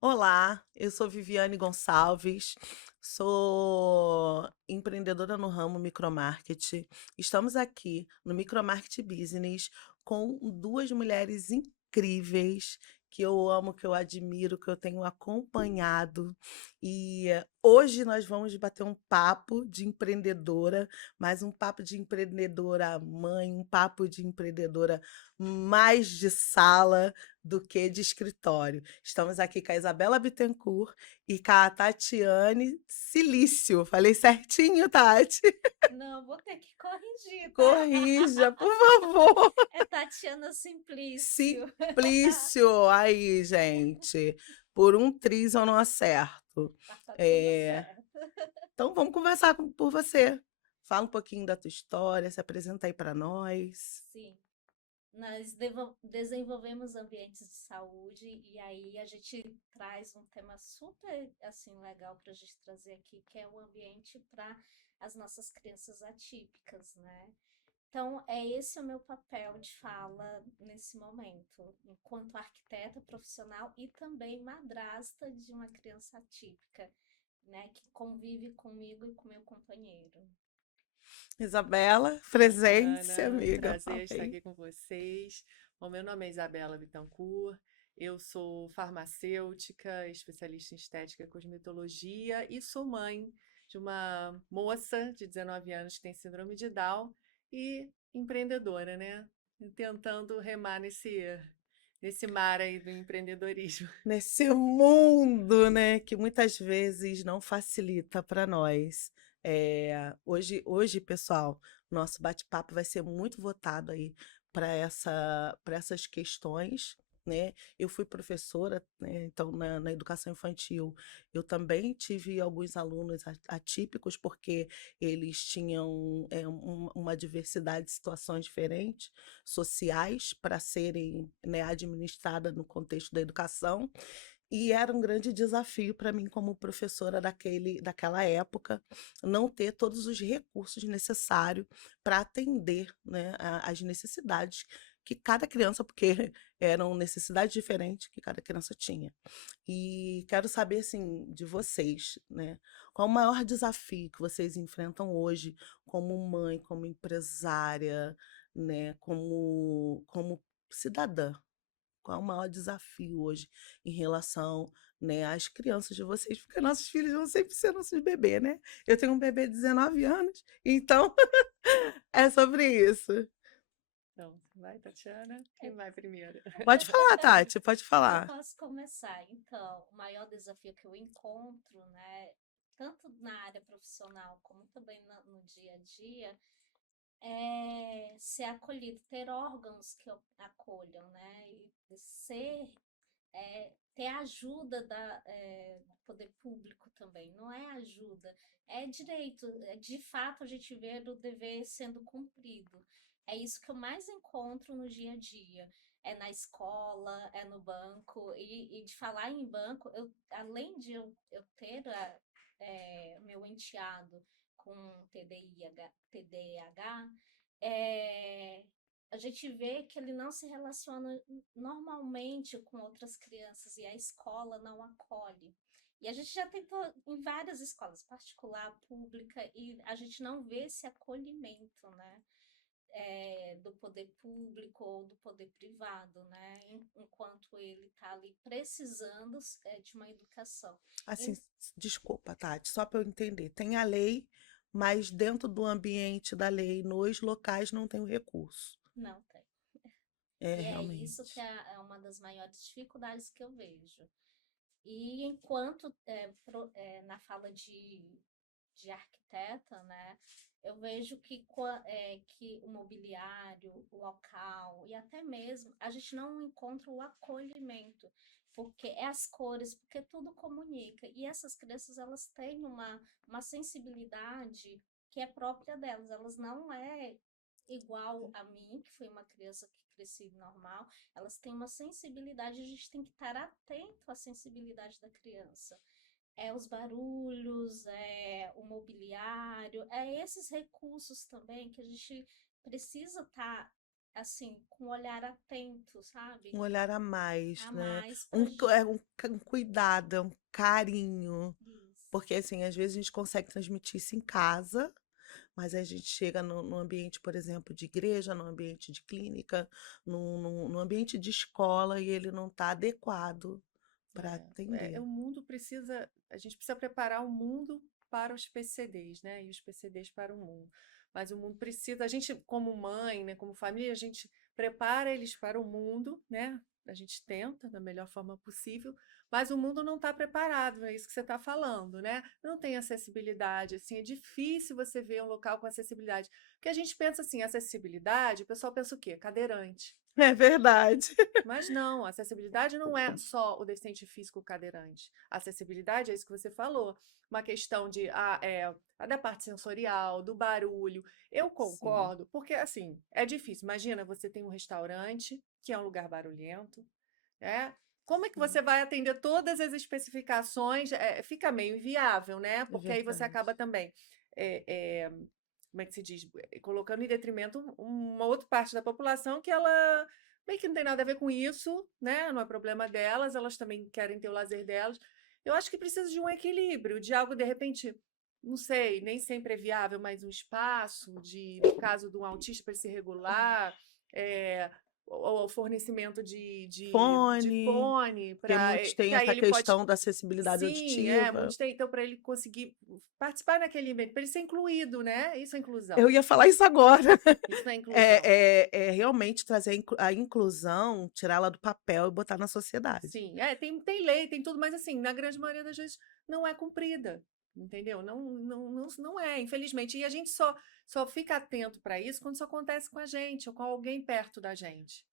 Olá, eu sou Viviane Gonçalves, sou empreendedora no ramo micromarketing. Estamos aqui no Micromarket Business com duas mulheres incríveis que eu amo, que eu admiro, que eu tenho acompanhado. Hoje nós vamos bater um papo de empreendedora, mas um papo de empreendedora mãe, um papo de empreendedora mais de sala do que de escritório. Estamos aqui com a Isabela Bittencourt e com a Tatiane Cilício. Falei certinho, Tati? Não, vou ter que corrigir, tá? Corrija, por favor. É Tatiana Simplício. Simplício. Aí, gente. Por um triz eu não acerto. Mas tá tudo É, certo. Então vamos conversar por você. Fala um pouquinho da tua história, se apresenta aí para nós. Sim, nós desenvolvemos ambientes de saúde e aí a gente traz um tema super assim legal para a gente trazer aqui, que é o ambiente para as nossas crianças atípicas, né? Então, é esse o meu papel de fala nesse momento, enquanto arquiteta profissional e também madrasta de uma criança atípica, né, que convive comigo e com meu companheiro. Isabela, presente, Tatiana, amiga, prazer fala estar aí. aqui com vocês. Bom, meu nome é Isabela Bittencourt, eu sou farmacêutica, especialista em estética e cosmetologia e sou mãe de uma moça de 19 anos que tem síndrome de Down e empreendedora, né? Tentando remar nesse mar aí do empreendedorismo. Nesse mundo, né, que muitas vezes não facilita para nós. Hoje, pessoal, nosso bate-papo vai ser muito votado aí para essas questões, né? Eu fui professora, né, então na educação infantil eu também tive alguns alunos atípicos porque eles tinham uma diversidade de situações diferentes sociais para serem, né, administradas no contexto da educação. E era um grande desafio para mim, como professora daquela época, não ter todos os recursos necessários para atender, né, as necessidades que cada criança, porque eram necessidades diferentes que cada criança tinha. E quero saber, assim, de vocês, né? Qual o maior desafio que vocês enfrentam hoje como mãe, como empresária, né? Como cidadã? Qual é o maior desafio hoje em relação, né, às crianças de vocês? Porque nossos filhos vão sempre ser nossos bebês, né? Eu tenho um bebê de 19 anos, então é sobre isso. Então, vai, Tatiana, É, quem vai primeiro? Pode falar, Tati, pode eu falar. posso começar. Então, o maior desafio que eu encontro, né, tanto na área profissional como também no dia a dia, é ser acolhido, ter órgãos que acolham, né, e ser ter ajuda do poder público também. Não é ajuda, é direito. De fato, a gente vê o dever sendo cumprido. É isso que eu mais encontro no dia a dia. É na escola, é no banco. E de falar em banco, além de eu ter meu enteado com TDIH, é, a gente vê que ele não se relaciona normalmente com outras crianças e a escola não acolhe. E a gente já tentou em várias escolas, particular, pública, e a gente não vê esse acolhimento, né? Do poder público ou do poder privado, né? Enquanto ele está ali precisando de uma educação. Assim, E desculpa, Tati, só para eu entender. Tem a lei, mas dentro do ambiente da lei, nos locais, não tem o recurso. não tem. É, E é isso que realmente. é uma das maiores dificuldades que eu vejo. E enquanto na fala de arquiteta, né, eu vejo que o mobiliário, o local e até mesmo a gente não encontra o acolhimento, porque é as cores, porque tudo comunica. E essas crianças, elas têm uma sensibilidade que é própria delas, elas não é igual a mim, que foi uma criança que cresci normal, elas têm uma sensibilidade, a gente tem que estar atento à sensibilidade da criança. É os barulhos, é o mobiliário, é esses recursos também que a gente precisa estar assim, com um olhar atento, sabe? Um olhar a mais, A né? mais pra Um cuidado, é um carinho. isso. Porque, assim, às vezes a gente consegue transmitir isso em casa, mas a gente chega no ambiente, por exemplo, de igreja, no ambiente de clínica, no ambiente de escola, e ele não está adequado para O atender. mundo precisa, a gente precisa preparar o mundo para os PCDs, né? E os PCDs para o mundo. Mas o mundo precisa, a gente como mãe, né, como família, a gente prepara eles para o mundo, né? A gente tenta da melhor forma possível, mas o mundo não está preparado, é isso que você está falando, né? Não tem acessibilidade, assim, é difícil você ver um local com acessibilidade. Porque a gente pensa assim, acessibilidade, o pessoal pensa o quê? Cadeirante. É verdade. Mas não, a acessibilidade não é só o deficiente físico cadeirante. A acessibilidade é isso que você falou, uma questão de a da parte sensorial, do barulho. Eu Sim, concordo, porque assim, é difícil. Imagina, você tem um restaurante, que é um lugar barulhento, né? Como é que sim, você vai atender todas as especificações? Fica meio inviável, né? é Porque aí você verdade. acaba também, é, é, como é que se diz? Colocando em detrimento uma outra parte da população que ela meio que não tem nada a ver com isso, né? Não é problema delas, elas também querem ter o lazer delas. Eu acho que precisa de um equilíbrio, de algo, de repente, não sei, nem sempre é viável, mas um espaço, no caso de um autista para ele se regular, é, o fornecimento de Fone, fone, porque muitos que têm aí essa ele pode. questão da acessibilidade Sim, auditiva. muitos têm, então, para ele conseguir participar naquele ambiente, para ele ser incluído, né? Isso é Eu inclusão. ia falar isso agora. Isso é inclusão. É realmente trazer a inclusão, tirá-la do papel e botar na sociedade. Sim, tem lei, tem tudo, mas assim, na grande maioria das vezes não é cumprida, entendeu? Não é, infelizmente. E a gente só fica atento para isso quando isso acontece com a gente ou com alguém perto da gente.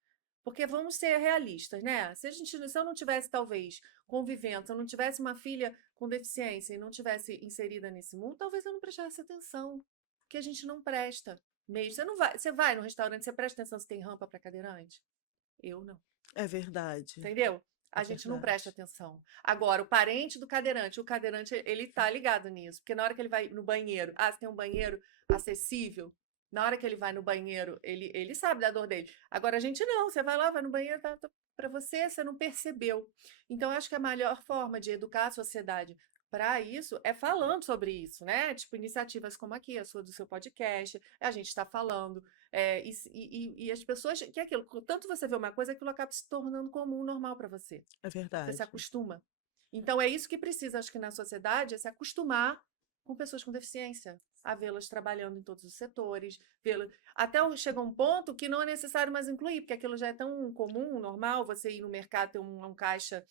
Porque vamos ser realistas, né? Se eu não tivesse, talvez, convivendo, se eu não tivesse uma filha com deficiência e não tivesse inserida nesse mundo, talvez eu não prestasse atenção. Porque a gente não presta mesmo. Você vai no restaurante, você presta atenção se tem rampa para cadeirante? Eu não. É verdade, Entendeu? é A gente não presta verdade. atenção. Agora, o cadeirante, ele tá ligado nisso, porque na hora que ele vai no banheiro, se tem um banheiro acessível, na hora que ele vai no banheiro, ele sabe da dor dele. Agora, a gente não, você vai lá, vai no banheiro, tá para você não percebeu. Então, eu acho que a melhor forma de educar a sociedade para isso é falando sobre isso, né? Tipo, iniciativas como aqui, a sua do seu podcast, a gente está falando. E as pessoas, que é aquilo, tanto você vê uma coisa, aquilo acaba se tornando comum, normal para você. É Você se verdade. acostuma. Então, é isso que precisa, acho que na sociedade, é se acostumar com pessoas com deficiência, a vê-las trabalhando em todos os setores, chega um ponto que não é necessário mais incluir, porque aquilo já é tão comum, normal, você ir no mercado ter um caixa,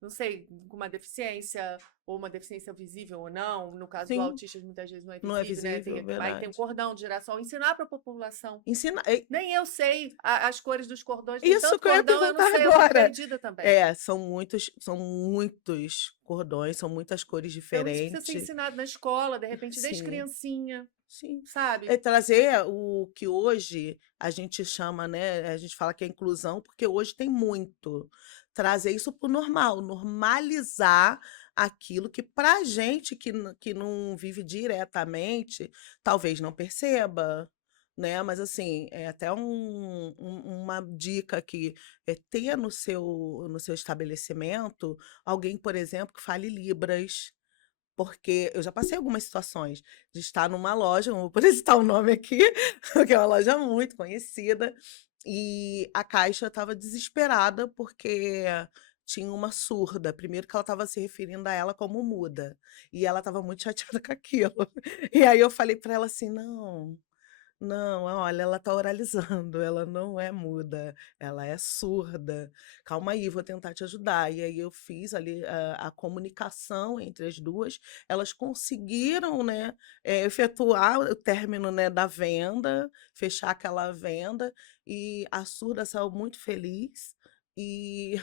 não sei, com uma deficiência, ou uma deficiência visível ou não. No caso do Sim, autista, muitas vezes não é não é visível, né? visível, Aí tem o verdade. cordão de girassol, ensinar para a população. Ensina, Nem eu sei as cores dos cordões, tem isso tanto que eu ia cordão, eu não perguntar sei, eu fico agora. perdida também. São muitos cordões, são muitas cores Então, isso precisa ser diferentes. ensinado na escola, de repente, desde Sim, criancinha, sim. sabe? É trazer o que hoje a gente chama, né? A gente fala que é inclusão, porque hoje tem muito. Trazer isso para o normal, normalizar aquilo que para a gente que não vive diretamente, talvez não perceba, né? Mas assim, é até uma dica aqui, é ter no seu estabelecimento alguém, por exemplo, que fale Libras. Porque eu já passei algumas situações de estar numa loja, não vou poder citar o nome aqui, porque é uma loja muito conhecida, e a caixa estava desesperada porque tinha uma surda. Primeiro que ela estava se referindo a ela como muda, e ela estava muito chateada com aquilo. E aí eu falei para ela assim: "Não, não, olha, ela tá oralizando, ela não é muda, ela é surda. Calma aí, vou tentar te ajudar". E aí eu fiz ali a comunicação entre as duas, elas conseguiram, né, efetuar o término, né, da venda, fechar aquela venda, e a surda saiu muito feliz, e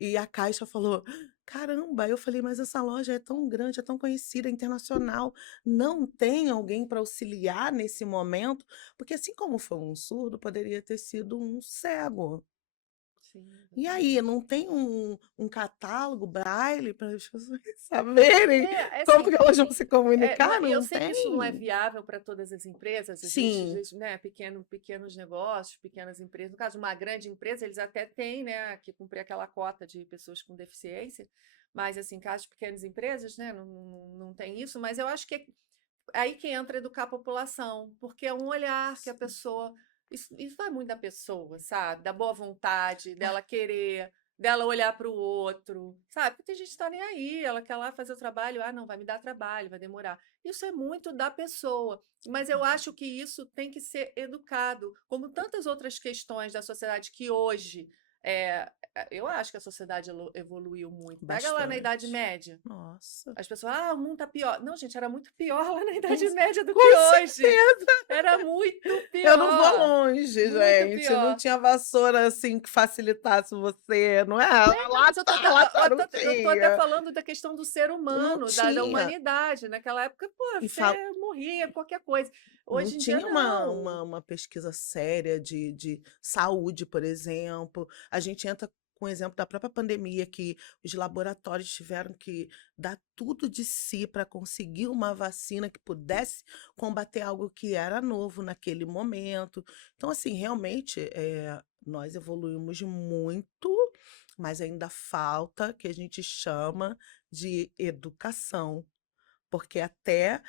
e a caixa falou: "Caramba", eu falei: "Mas essa loja é tão grande, é tão conhecida, é internacional, não tem alguém para auxiliar nesse momento?". Porque assim como foi um surdo, poderia ter sido um cego, Sim, E exatamente. aí, não tem um catálogo Braille para as pessoas saberem como Assim, que elas vão se comunicar? eu Não sei que isso não é tem. viável para todas as empresas, Sim, né, pequenos negócios, pequenas empresas. No caso de uma grande empresa, eles até têm, né, que cumprir aquela cota de pessoas com deficiência, mas, assim, caso de pequenas empresas, né, não tem isso, mas eu acho que é aí que entra educar a população, porque é um olhar que a pessoa. Isso vai muito da pessoa, sabe? Da boa vontade, dela querer, dela olhar para o outro, sabe? Porque tem gente que tá nem aí, ela quer lá fazer o trabalho, não, vai me dar trabalho, vai demorar. Isso é muito da pessoa, mas eu acho que isso tem que ser educado, como tantas outras questões da sociedade que hoje, eu acho que a sociedade evoluiu muito. Pega lá na Idade bastante. Média. Nossa. As pessoas, o mundo tá pior. Não, gente, era muito pior lá na Idade Com, Média do que com hoje. certeza. Era muito Eu não vou pior. longe, Muito gente. Não pior. tinha vassoura assim que facilitasse você, não é? Não, mas A lata não eu tô até tinha. falando da questão do ser Não humano, da tinha. humanidade. Naquela época, pô, E você morria, qualquer coisa. não Hoje em dia, tinha não. uma pesquisa séria de saúde, por exemplo. A gente entra com o exemplo da própria pandemia, que os laboratórios tiveram que dar tudo de si para conseguir uma vacina que pudesse combater algo que era novo naquele momento. Então, assim, realmente, nós evoluímos muito, mas ainda falta que a gente chama de educação. Porque até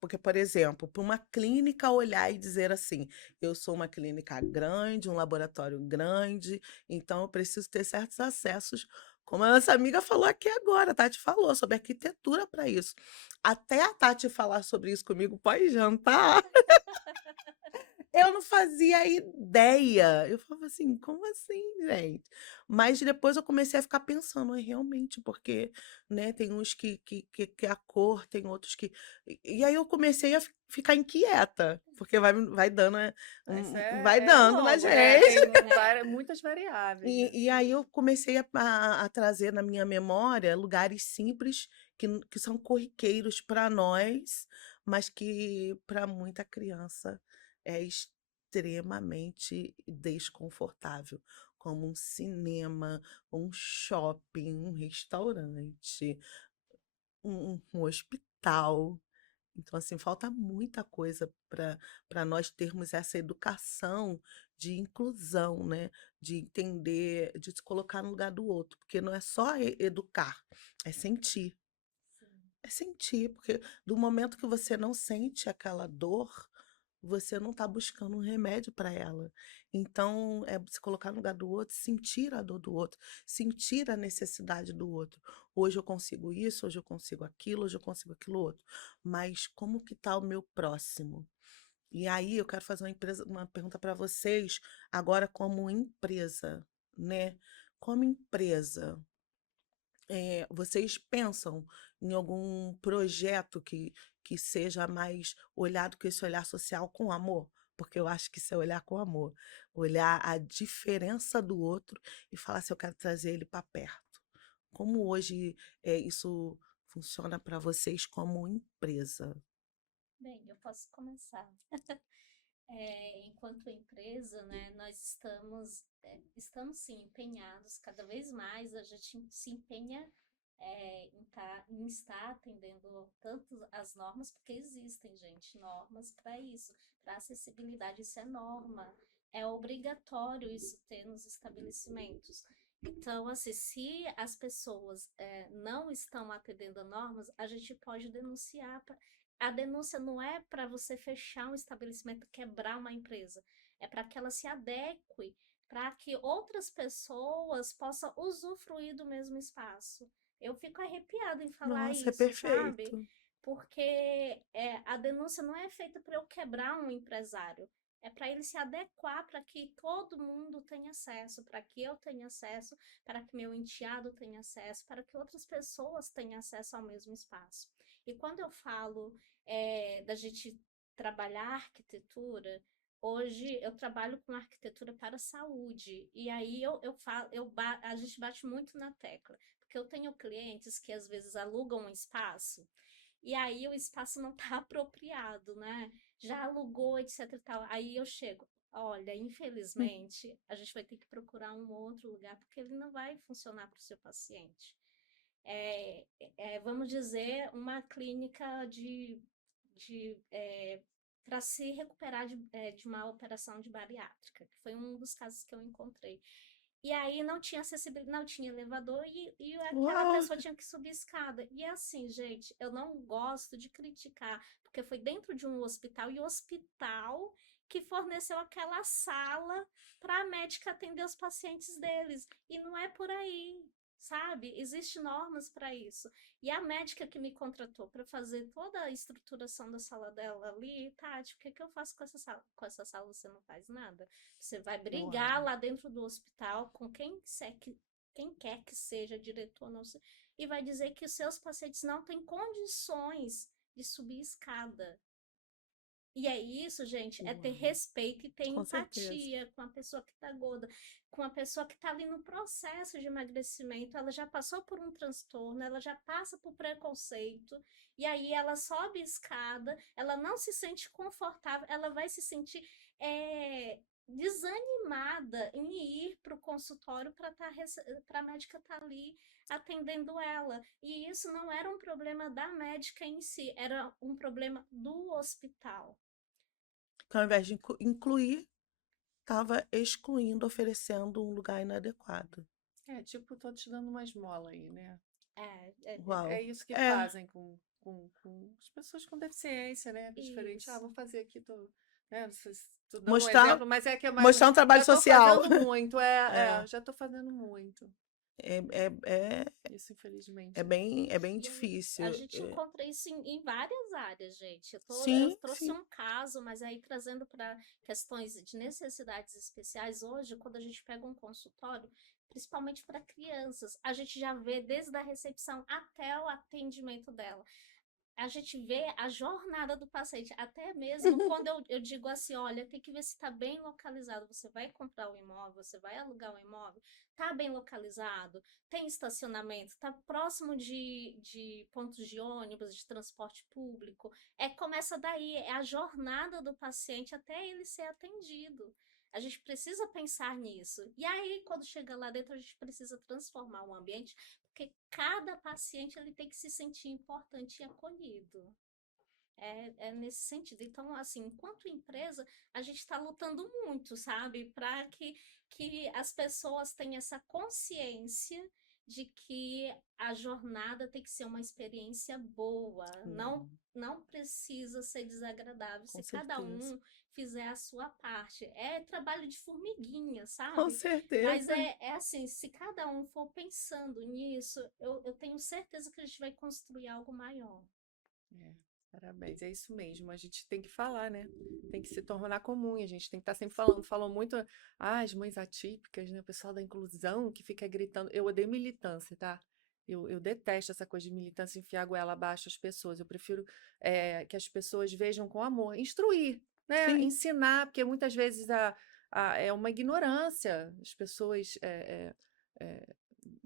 porque, por exemplo, para uma clínica olhar e dizer assim: eu sou uma clínica grande, um laboratório grande, então eu preciso ter certos acessos, como a nossa amiga falou aqui agora, a Tati falou sobre arquitetura para isso. Até a Tati falar sobre isso comigo pós-jantar, eu não fazia ideia. Eu falava assim: "Como assim, gente?". Mas depois eu comecei a ficar pensando: "É realmente, porque, né, tem uns que a cor, tem outros que". E aí eu comecei a ficar inquieta, porque vai dando, Isso vai é dando na novo, né? gente. Tem É, muitas variáveis, né? E aí eu comecei a trazer na minha memória lugares simples que são corriqueiros para nós, mas que para muita criança é extremamente desconfortável, como um cinema, um shopping, um restaurante, um hospital. Então, assim, falta muita coisa para nós termos essa educação de inclusão, né? De entender, de se colocar no lugar do outro, porque não é só educar, é sentir. sim. É sentir, porque do momento que você não sente aquela dor, você não está buscando um remédio para ela. Então, é se colocar no lugar do outro, sentir a dor do outro, sentir a necessidade do outro. Hoje eu consigo isso, hoje eu consigo aquilo, hoje eu consigo aquilo outro. Mas como que está o meu próximo? E aí eu quero fazer uma pergunta para vocês, agora como empresa, né? Como empresa, vocês pensam em algum projeto que seja mais olhado com esse olhar social com amor? Porque eu acho que isso é olhar com amor. Olhar a diferença do outro e falar assim, eu quero trazer ele para perto. Como hoje isso funciona para vocês como empresa? Bem, eu posso começar. Enquanto empresa, né, nós estamos sim empenhados, cada vez mais a gente se empenha em estar atendendo tanto as normas, porque existem, gente, normas para isso, para acessibilidade, isso é norma, é obrigatório isso ter nos estabelecimentos. Então, assim, se as pessoas não estão atendendo a normas, a gente pode denunciar. A denúncia não é para você fechar um estabelecimento, quebrar uma empresa, é para que ela se adeque, para que outras pessoas possam usufruir do mesmo espaço. Eu fico arrepiada em falar Nossa, é isso, sabe? perfeito. Porque a denúncia não é feita para eu quebrar um empresário, é para ele se adequar para que todo mundo tenha acesso, para que eu tenha acesso, para que meu enteado tenha acesso, para que outras pessoas tenham acesso ao mesmo espaço. E quando eu falo da gente trabalhar arquitetura, hoje eu trabalho com arquitetura para a saúde. E aí a gente bate muito na tecla. Porque eu tenho clientes que às vezes alugam um espaço e aí o espaço não está apropriado, né? Já alugou, etc e tal. Aí eu chego. olha, infelizmente, a gente vai ter que procurar um outro lugar, porque ele não vai funcionar para o seu paciente. Vamos dizer, uma clínica para se recuperar de uma operação de bariátrica, que foi um dos casos que eu encontrei. E aí não tinha acessibilidade, não tinha elevador e aquela Uau! pessoa tinha que subir escada. E assim, gente, eu não gosto de criticar, porque foi dentro de um hospital e o hospital que forneceu aquela sala para a médica atender os pacientes deles. E não é por aí, sabe? Existem normas para isso. E a médica que me contratou para fazer toda a estruturação da sala dela ali, Tati, o que que eu faço com essa sala? Com essa sala você não faz nada. Você vai brigar Uau! lá dentro do hospital com quem quer que seja, diretor, não sei, e vai dizer que os seus pacientes não têm condições de subir escada. E é isso, gente, é ter Uau! respeito e ter Com certeza. empatia com a pessoa que tá gorda, com a pessoa que tá ali no processo de emagrecimento, ela já passou por um transtorno, ela já passa por preconceito, e aí ela sobe escada, ela não se sente confortável, ela vai se sentir desanimada em ir para o consultório para a médica estar ali atendendo ela. E isso não era um problema da médica em si, era um problema do hospital. Que ao invés de incluir, estava excluindo, oferecendo um lugar inadequado. Tipo, tô te dando uma esmola aí, né? Uau! É isso que É, fazem com as pessoas com deficiência, né? Diferente. Ah, Isso. vou fazer aqui, né? Tô dando um mostrar, exemplo, mas é que é mais. mostrar um trabalho Já tô social. fazendo muito, É, já tô fazendo muito. é, é, Isso, infelizmente. é bem E a difícil. gente encontra isso em várias áreas, gente. Eu Sim, trouxe sim. um caso, mas aí trazendo para questões de necessidades especiais, hoje, quando a gente pega um consultório, principalmente para crianças, a gente já vê desde a recepção até o atendimento dela. A gente vê a jornada do paciente, até mesmo quando eu digo assim, olha, tem que ver se está bem localizado, você vai comprar o imóvel, você vai alugar o imóvel, está bem localizado, tem estacionamento, está próximo de pontos de ônibus, de transporte público, começa daí, é a jornada do paciente até ele ser atendido. A gente precisa pensar nisso. E aí, quando chega lá dentro, a gente precisa transformar o ambiente porque cada paciente ele tem que se sentir importante e acolhido. É nesse sentido. Então, assim, enquanto empresa, a gente está lutando muito, sabe? Para que as pessoas tenham essa consciência de que a jornada tem que ser uma experiência boa. Não, Hum, não precisa ser desagradável com se cada certeza. um fizer a sua parte. É trabalho de formiguinha, Com sabe? Mas certeza. é assim, se cada um for pensando nisso, eu tenho certeza que a gente vai construir algo maior. É, parabéns, é isso mesmo. A gente tem que falar, né? Tem que se tornar comum. E a gente tem que estar sempre falando. Falam muito, as mães atípicas, né? O pessoal da inclusão que fica gritando. Eu odeio militância, tá? Eu detesto essa coisa de militância, enfiar a goela abaixo as pessoas. Eu prefiro que as pessoas vejam com amor. Instruir, né? Sim, Ensinar, porque muitas vezes é uma ignorância. As pessoas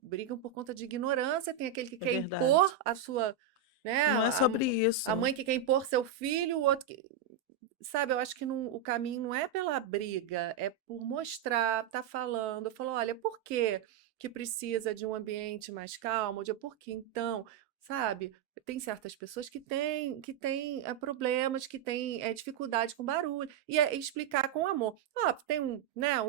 brigam por conta de ignorância. Tem aquele que é quer verdade. impor a sua, né? Não é sobre A isso. mãe que quer impor seu filho, o outro que. Sabe, eu acho que o caminho não é pela briga, é por mostrar, tá falando. Eu falo, olha, por que que precisa de um ambiente mais calmo? Por que então, sabe? Tem certas pessoas que têm problemas, que têm dificuldade com barulho, e explicar com amor. Ó, tem um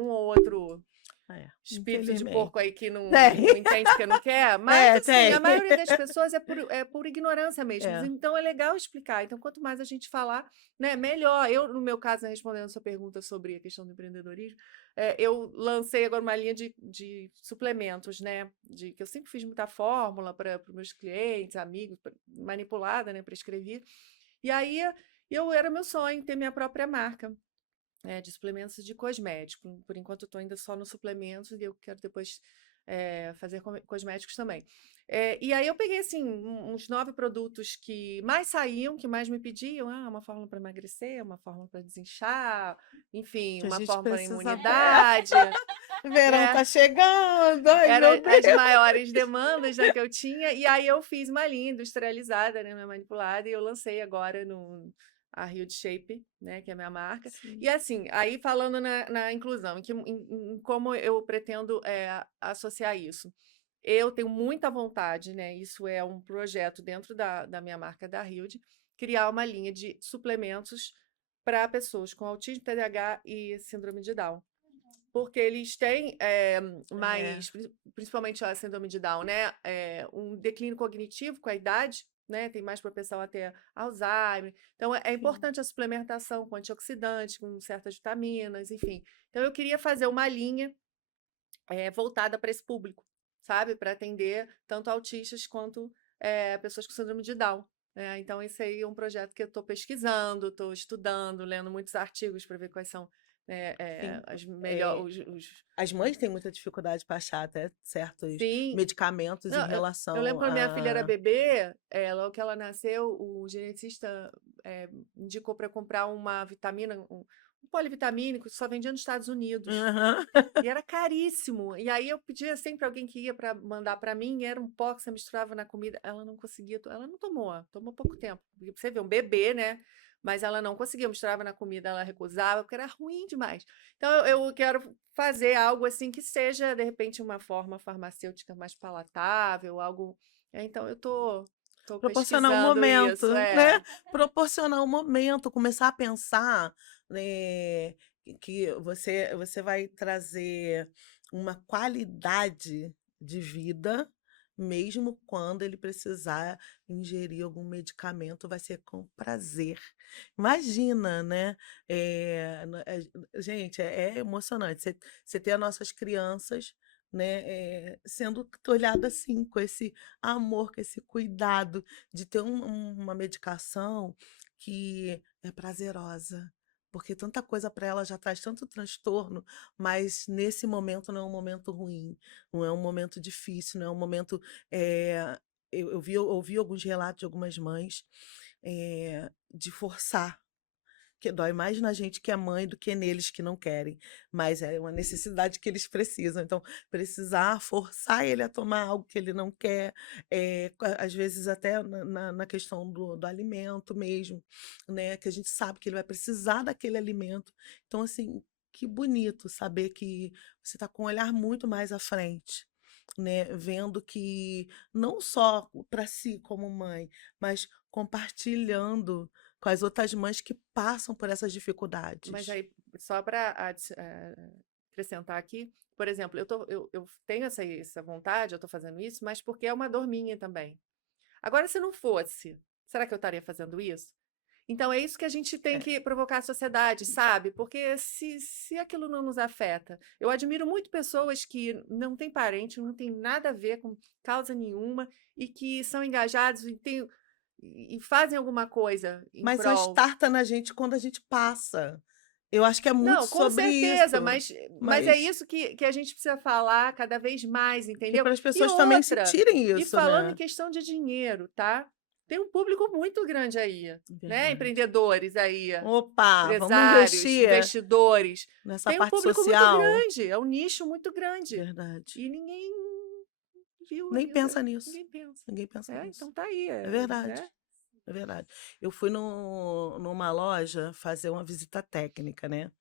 ou outro É, espírito de infelizmente. porco aí que Tem. não entende porque não quer, mas assim, Tem. a maioria das pessoas é por ignorância mesmo. É. Então é legal explicar. Então, quanto mais a gente falar, né, melhor. Eu, no meu caso, né, respondendo a sua pergunta sobre a questão do empreendedorismo, eu lancei agora uma linha de suplementos, né? Que eu sempre fiz muita fórmula para os meus clientes, amigos, manipulada, né, prescrevi. E aí era meu sonho ter minha própria marca de suplementos de cosmético. Por enquanto, eu estou ainda só nos suplementos e eu quero depois fazer cosméticos também. E aí eu peguei assim uns 9 produtos que mais saíam, que mais me pediam. Uma fórmula para emagrecer, uma fórmula para desinchar, enfim, Que a uma gente fórmula para precisa. imunidade. Verão É, tá chegando. Ai, Eram meu as Deus. maiores demandas, né, que eu tinha. E aí eu fiz uma linha industrializada, né, manipulada, e eu lancei agora a Rio de Shape, né, que é a minha marca. Sim. E assim, aí falando na inclusão, em como eu pretendo associar isso. Eu tenho muita vontade, né? Isso é um projeto dentro da minha marca da Hilde, criar uma linha de suplementos para pessoas com autismo, TDAH e síndrome de Down. Porque eles têm mais, principalmente a síndrome de Down, né? Um declínio cognitivo com a idade, né? Tem mais propensão a ter Alzheimer. Então, é Sim. importante a suplementação com antioxidantes, com certas vitaminas, enfim. Então, eu queria fazer uma linha voltada para esse público, sabe? Para atender tanto autistas quanto pessoas com síndrome de Down. Então, esse aí é um projeto que eu estou pesquisando, estou estudando, lendo muitos artigos para ver quais são Sim. as melhores. As mães têm muita dificuldade para achar até certos Sim. medicamentos em Não, eu relação lembro quando minha filha era a. bebê, logo que ela nasceu, o geneticista indicou para comprar uma vitamina, um polivitamínico, que só vendia nos Estados Unidos. Aham. E era caríssimo. E aí eu pedia sempre alguém que ia para mandar para mim, e era um pó que você misturava na comida. Ela não conseguia, ela não tomou pouco tempo. Porque você vê, um bebê, né? Mas ela não conseguia, misturava na comida, ela recusava, porque era ruim demais. Então eu quero fazer algo assim que seja, de repente, uma forma farmacêutica mais palatável, algo. Então eu tô Proporcionar um pesquisando momento, isso, né? Proporcionar um momento, começar a pensar, que você vai trazer uma qualidade de vida, mesmo quando ele precisar ingerir algum medicamento, vai ser com prazer. Imagina, né? Gente, é emocionante. Você ter as nossas crianças, né, sendo olhada assim, com esse amor, com esse cuidado de ter uma medicação que é prazerosa. Porque tanta coisa para ela já traz tanto transtorno, mas nesse momento não é um momento ruim, não é um momento difícil, não é um momento. Eu ouvi alguns relatos de algumas mães de forçar, que dói mais na gente que é mãe do que neles que não querem, mas é uma necessidade que eles precisam. Então, precisar forçar ele a tomar algo que ele não quer, às vezes até na questão do alimento mesmo, né? Que a gente sabe que ele vai precisar daquele alimento. Então, assim, que bonito saber que você está com um olhar muito mais à frente. Né, vendo que não só para si como mãe, mas compartilhando com as outras mães que passam por essas Mas dificuldades. aí, só para acrescentar aqui, por exemplo, eu tenho essa vontade, eu estou fazendo isso, mas porque é uma dor minha também. Agora, se não fosse, será que eu estaria fazendo isso? Então, é isso que a gente tem É. que provocar a sociedade, sabe? Porque se aquilo não nos afeta. Eu admiro muito pessoas que não têm parente, não tem nada a ver com causa nenhuma e que são engajados e fazem alguma coisa em Mas só prol. starta na gente quando a gente passa. Eu acho que é muito Não, com sobre certeza, isso, mas é mas isso que a gente precisa falar cada vez mais, que entendeu? para as E pessoas também outra, sentirem e isso, falando em né? questão de dinheiro, tá? Tem um público muito grande aí, né? Verdade. Empreendedores aí, Opa, vamos empresários, investir investidores. nessa Tem um parte público muito social. grande, é um nicho muito grande. Verdade. E ninguém viu Nem ainda, pensa nisso. ninguém pensa. Ninguém pensa nisso. Então tá aí, É verdade. né? É verdade. Eu fui numa loja fazer uma visita técnica, né?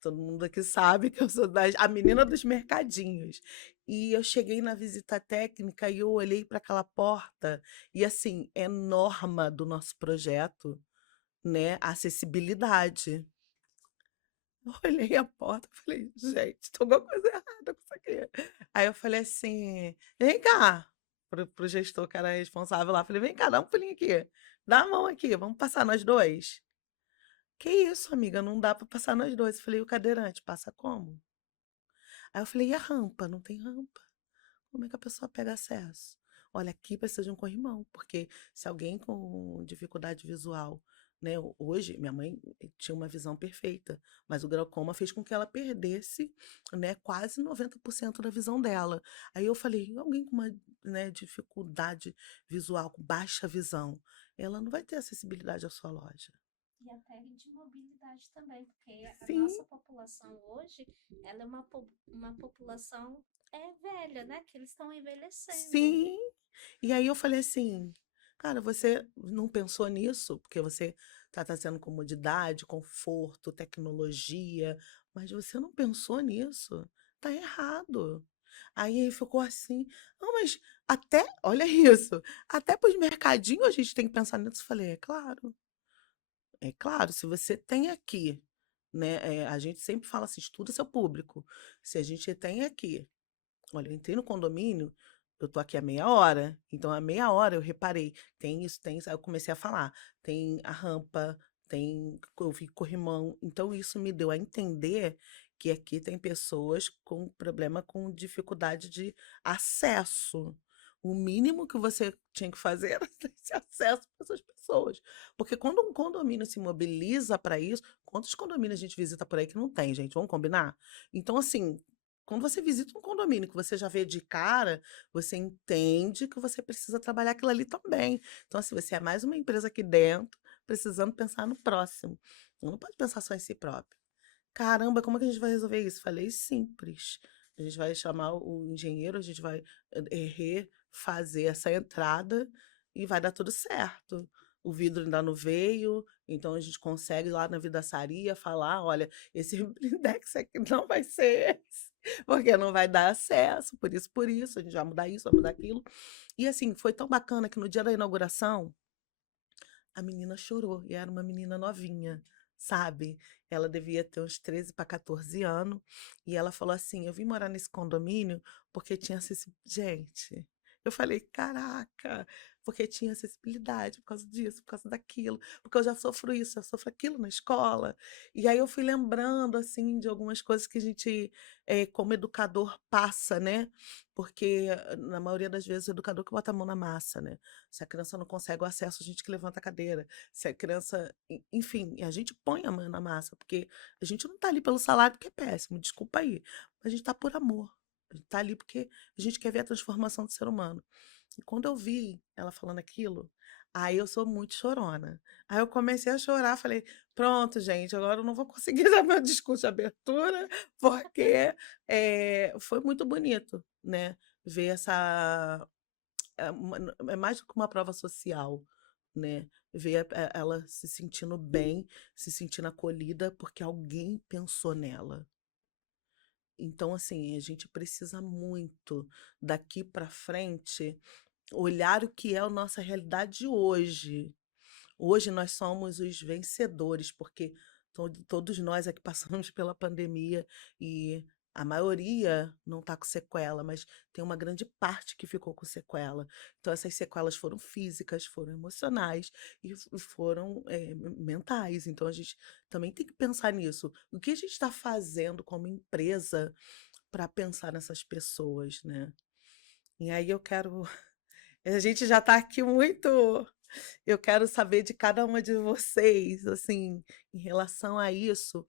Todo mundo aqui sabe que eu sou a menina dos mercadinhos. E eu cheguei na visita técnica e eu olhei para aquela porta e, assim, é norma do nosso projeto, né, a acessibilidade. Eu olhei a porta e falei: "Gente, tem alguma coisa errada com isso aqui". Aí eu falei assim: "Vem cá", pro gestor que era responsável lá, falei: "Vem cá, dá um pulinho aqui, dá a mão aqui, vamos passar nós 2". "Que isso, amiga, não dá para passar nós 2". Eu falei: "E o cadeirante, passa como?". Aí eu falei: "E a rampa?". "Não tem rampa". Como é que a pessoa pega acesso? Olha, aqui precisa de um corrimão, porque se alguém com dificuldade visual, né, hoje, minha mãe tinha uma visão perfeita, mas o glaucoma fez com que ela perdesse, né, quase 90% da visão dela. Aí eu falei, alguém com uma, né, dificuldade visual, com baixa visão, ela não vai ter acessibilidade à sua loja. E até de mobilidade também, porque a Sim, nossa população hoje, ela é uma população velha, né? Que eles estão envelhecendo. sim. E aí eu falei assim, cara, você não pensou nisso? Porque você tá trazendo comodidade, conforto, tecnologia, mas você não pensou nisso, tá errado. Aí ele ficou assim, não, mas até, olha isso, até para os mercadinhos a gente tem que pensar nisso. Eu falei, é claro, se você tem aqui, né, a gente sempre fala assim, estuda seu público. Se a gente tem aqui, olha, eu entrei no condomínio, eu tô aqui há meia hora, então há meia hora eu reparei, tem isso, aí eu comecei a falar, tem a rampa, eu vi corrimão, então isso me deu a entender que aqui tem pessoas com problema, com dificuldade de acesso. O mínimo que você tinha que fazer era ter esse acesso para essas pessoas. Porque quando um condomínio se mobiliza para isso, quantos condomínios a gente visita por aí que não tem, gente? Vamos combinar? Então, assim, quando você visita um condomínio que você já vê de cara, você entende que você precisa trabalhar aquilo ali também. Então, assim, você é mais uma empresa aqui dentro, precisando pensar no próximo. Não pode pensar só em si próprio. Caramba, como é que a gente vai resolver isso? Falei simples. A gente vai chamar o engenheiro, a gente vai refazer essa entrada e vai dar tudo certo. O vidro ainda não veio, então a gente consegue lá na vidraçaria falar: olha, esse blindex aqui não vai ser esse, porque não vai dar acesso, por isso, a gente vai mudar isso, vai mudar aquilo. E assim, foi tão bacana que no dia da inauguração, a menina chorou, e era uma menina novinha, sabe. Ela devia ter uns 13 para 14 anos, e ela falou assim: "Eu vim morar nesse condomínio porque tinha gente", eu falei: "Caraca", porque tinha acessibilidade, por causa disso, por causa daquilo, porque eu já sofro isso, já sofro aquilo na escola. E aí eu fui lembrando, assim, de algumas coisas que a gente, como educador passa, né, porque na maioria das vezes o educador que bota a mão na massa, né. Se a criança não consegue o acesso, a gente que levanta a cadeira. Se a criança, enfim, a gente põe a mão na massa, porque a gente não está ali pelo salário, porque é péssimo, desculpa aí. A gente está por amor. A gente está ali porque a gente quer ver a transformação do ser humano. E quando eu vi ela falando aquilo, aí eu sou muito chorona. Aí eu comecei a chorar, falei: pronto, gente, agora eu não vou conseguir dar meu discurso de abertura, porque foi muito bonito, né? Ver essa é mais do que uma prova social, né, ver ela se sentindo bem, se sentindo acolhida, porque alguém pensou nela. Então, assim, a gente precisa muito, daqui para frente, olhar o que é a nossa realidade hoje. Hoje nós somos os vencedores, porque todos nós aqui passamos pela pandemia e a maioria não está com sequela, mas tem uma grande parte que ficou com sequela. Então, essas sequelas foram físicas, foram emocionais e foram mentais. Então, a gente também tem que pensar nisso. O que a gente está fazendo como empresa para pensar nessas pessoas, né? E aí eu quero. A gente já está aqui muito. Eu quero saber de cada uma de vocês, assim, em relação a isso,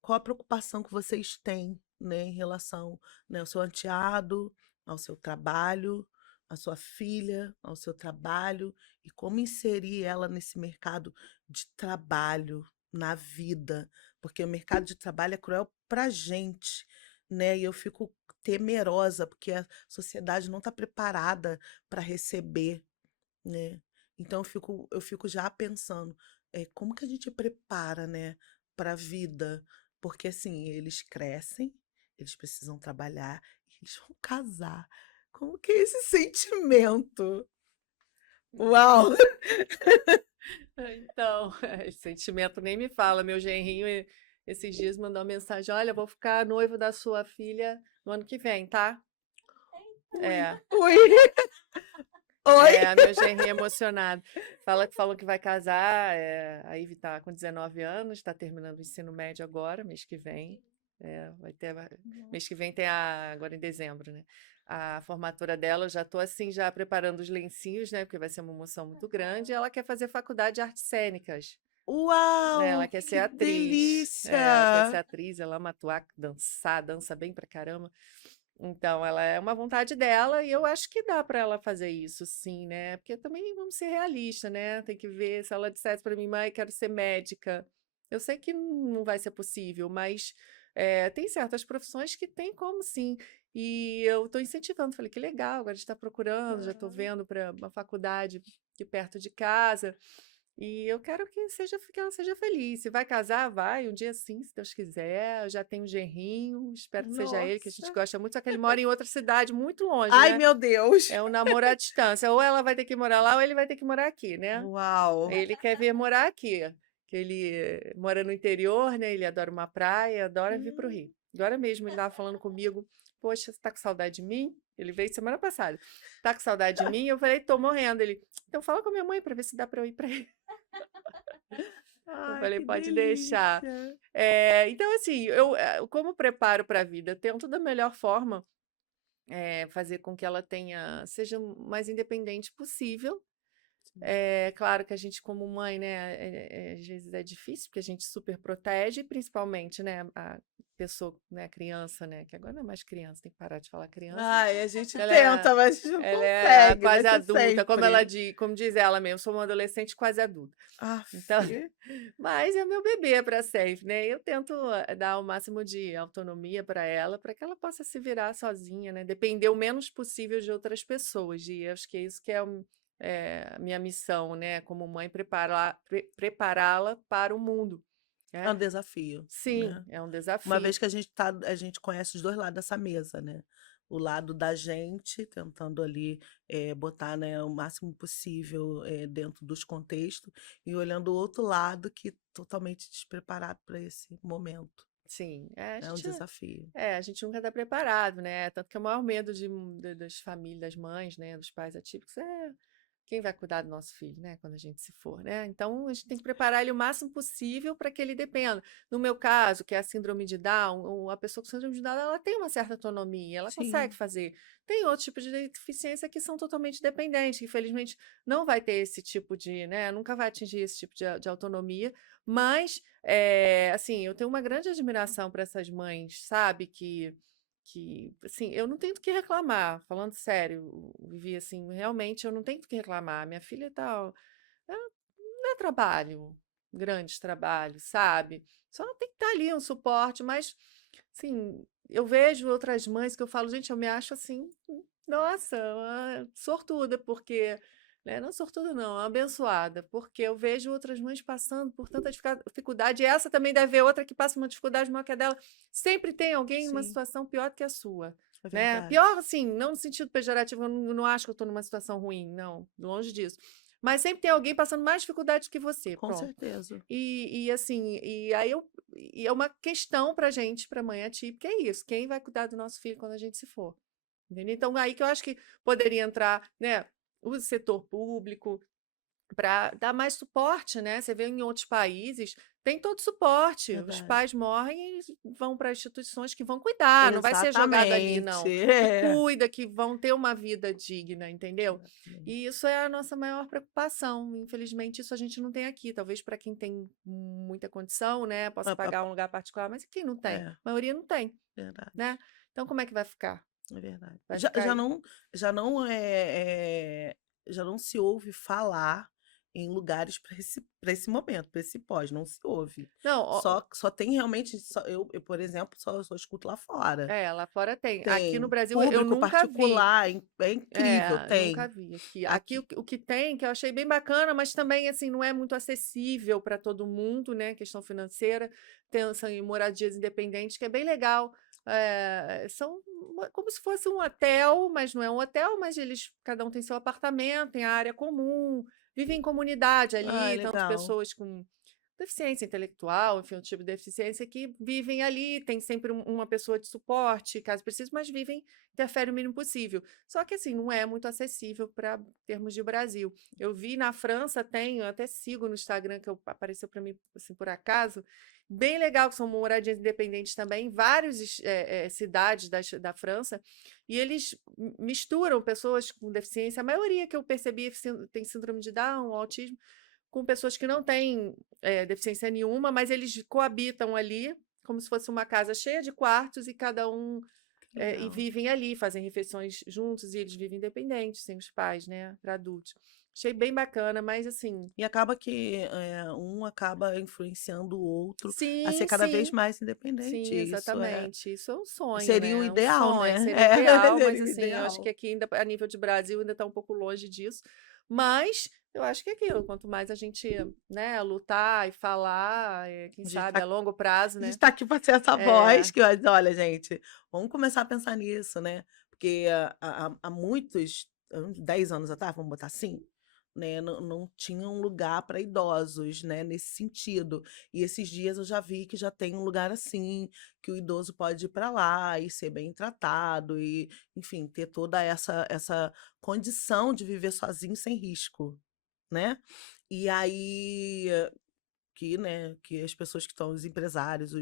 qual a preocupação que vocês têm, né, em relação, né, ao seu enteado, ao seu trabalho, à sua filha, ao seu trabalho, e como inserir ela nesse mercado de trabalho, na vida, porque o mercado de trabalho é cruel pra gente, né, e eu fico temerosa, porque a sociedade não está preparada para receber, né. Então eu fico já pensando, como que a gente prepara, né, para a vida? Porque, assim, eles crescem, eles precisam trabalhar, e eles vão casar. Como que é esse sentimento? Uau! Então, esse sentimento nem me fala. Meu genrinho, esses dias, mandou uma mensagem: Olha, vou ficar noivo da sua filha no ano que vem, tá? É, Ui, oi! meu genrinho emocionado. Falou que vai casar. A Ivy tá com 19 anos, tá terminando o ensino médio agora, mês que vem. Mês que vem tem agora em dezembro, né? A formatura dela, eu já tô assim, já preparando os lencinhos, né? Porque vai ser uma emoção muito grande. E ela quer fazer faculdade de artes cênicas. Né, ela Uau, quer ser que atriz. Ela quer ser delícia! atriz, ela ama atuar, dançar, dança bem pra caramba. Então, ela é uma vontade dela e eu acho que dá para ela fazer isso, sim, né? Porque também vamos ser realistas, né? Tem que ver se ela dissesse para mim, mãe, quero ser médica. Eu sei que não vai ser possível, mas tem certas profissões que tem como sim. E eu estou incentivando, falei que legal, agora a gente está procurando, já estou Aham. vendo para uma faculdade aqui perto de casa. E eu quero que ela seja feliz. Se vai casar, vai, um dia sim, se Deus quiser. Eu já tenho um genrinho, espero que seja ele, que a gente Nossa. gosta muito, só que ele mora em outra cidade, muito longe, Ai, né? meu Deus. É um namoro à distância. Ou ela vai ter que morar lá, ou ele vai ter que morar aqui, né? Uau. Ele quer vir morar aqui, que ele mora no interior, né? Ele adora uma praia, adora vir para o Hum. Rio. Agora mesmo ele estava falando comigo, poxa, você tá com saudade de mim? Ele veio semana passada. Tá com saudade de mim? Eu falei, tô morrendo. Ele, então fala com a minha mãe para ver se dá para eu ir para aí. Eu Ai, falei, que pode deixar. delícia. Então, assim, eu, como preparo para a vida, eu tento da melhor forma fazer com que ela seja o mais independente possível. É claro que a gente, como mãe, né, às vezes é difícil, porque a gente super protege, principalmente, né, a pessoa, né, a criança, né, que agora não é mais criança, tem que parar de falar criança. Ai, a gente Ela tenta, mas a gente não ela é consegue, vai quase ser adulta, sempre. como diz ela mesmo, sou uma adolescente quase adulta. Aff. Então, mas é meu bebê para sempre, né? Eu tento dar o máximo de autonomia para ela, para que ela possa se virar sozinha, né? Depender o menos possível de outras pessoas. E acho que é isso que a minha missão, né? Como mãe, prepará-la para o mundo, É um né? desafio, Sim, né? é um Uma desafio. vez que a gente conhece os 2 lados dessa mesa, né. O lado da gente tentando ali, botar, né, o máximo possível, dentro dos contextos, e olhando o outro lado que totalmente despreparado para esse momento. Sim, É um desafio. a gente nunca está preparado, né? Tanto que o maior medo das famílias, das mães, né, dos pais atípicos é quem vai cuidar do nosso filho, né, quando a gente se for, né? Então a gente tem que preparar ele o máximo possível para que ele dependa. No meu caso, que é a síndrome de Down, a pessoa com síndrome de Down, ela tem uma certa autonomia, ela consegue Sim, fazer. Tem outros tipos de deficiência que são totalmente dependentes, que infelizmente não vai ter esse tipo de, né, nunca vai atingir esse tipo de autonomia, mas assim, eu tenho uma grande admiração para essas mães, sabe, assim, eu não tenho do que reclamar, falando sério, Vivi, assim, realmente eu não tenho do que reclamar. Minha filha ela não é trabalho, grandes trabalhos, sabe? Só tem que estar ali um suporte, mas, assim, eu vejo outras mães que eu falo, gente, eu me acho assim, nossa, sortuda, porque, né, não sortuda não, abençoada, porque eu vejo outras mães passando por tanta dificuldade, e essa também deve ver outra que passa uma dificuldade maior que a dela. Sempre tem alguém numa sim, situação pior do que a sua, é né? verdade. Pior, assim, não no sentido pejorativo, eu não acho que eu estou numa situação ruim, não, longe disso. Mas sempre tem alguém passando mais dificuldade que você, Com pronto. certeza. E assim, e é uma questão pra gente, pra mãe atípica, é isso, quem vai cuidar do nosso filho quando a gente se for? Entendeu? Então, aí que eu acho que poderia entrar, né, o setor público para dar mais suporte, né? Você vê em outros países, tem todo suporte. Os Verdade. pais morrem e vão para instituições que vão cuidar, não vai ser jogada ali, Exatamente. não. Que É. cuida, que vão ter uma vida digna, entendeu? Exatamente. E isso é a nossa maior preocupação. Infelizmente, isso a gente não tem aqui. Talvez para quem tem muita condição, né, possa Pa pa pagar um lugar particular, mas quem não tem? É, A maioria não tem, verdade. né? Então, como é que vai ficar? É verdade. Vai Já ficar aí? já não, já não se ouve falar em lugares para esse momento, para esse pós, não se ouve. Não, ó, Só tem realmente só eu, por exemplo, só escuto lá fora. lá fora tem. Aqui no Tem Brasil eu público, nunca vi. particular, é incrível, Nunca tem. vi aqui. Aqui Aqui o que tem, que eu achei bem bacana, mas também assim não é muito acessível para todo mundo, né? Questão financeira, pensam em moradias independentes, que é bem legal. São como se fosse um hotel, mas não é um hotel, mas eles cada um tem seu apartamento, tem a área comum, vivem em comunidade ai, ali, tanto legal. pessoas com deficiência intelectual, enfim, um tipo de deficiência que vivem ali, tem sempre uma pessoa de suporte, caso precise, mas vivem, interfere o mínimo possível. Só que assim, não é muito acessível para termos de Brasil. Eu vi na França, eu até sigo no Instagram, que apareceu para mim assim, por acaso, bem legal, que são moradias independentes também, em várias cidades da França, e eles misturam pessoas com deficiência, a maioria que eu percebi tem síndrome de Down, autismo, com pessoas que não têm deficiência nenhuma, mas eles coabitam ali, como se fosse uma casa cheia de quartos e cada um Que e legal. vivem ali, fazem refeições juntos e eles vivem independentes, sem os pais, né, para adultos. Achei bem bacana, mas assim, E acaba que um acaba influenciando o outro a ser sim, cada vez sim, mais independente. sim, exatamente. Isso é um sonho, Seria o né? Um ideal, sonho, né? seria o ideal, mas Seria o assim, eu acho que ideal. aqui ainda, a nível de Brasil, ainda está um pouco longe disso. Mas eu acho que é aquilo, quanto mais a gente, né, lutar e falar, quem A gente sabe tá, a longo prazo, a gente né? tá aqui para ser essa voz É, que, olha, gente, vamos começar a pensar nisso, né? Porque há muitos, 10 anos atrás, vamos botar assim, né? Não tinha um lugar para idosos, né? Nesse sentido. E esses dias eu já vi que já tem um lugar assim, que o idoso pode ir para lá e ser bem tratado, e, enfim, ter toda essa condição de viver sozinho sem risco, né? E aí que as pessoas que estão, os empresários,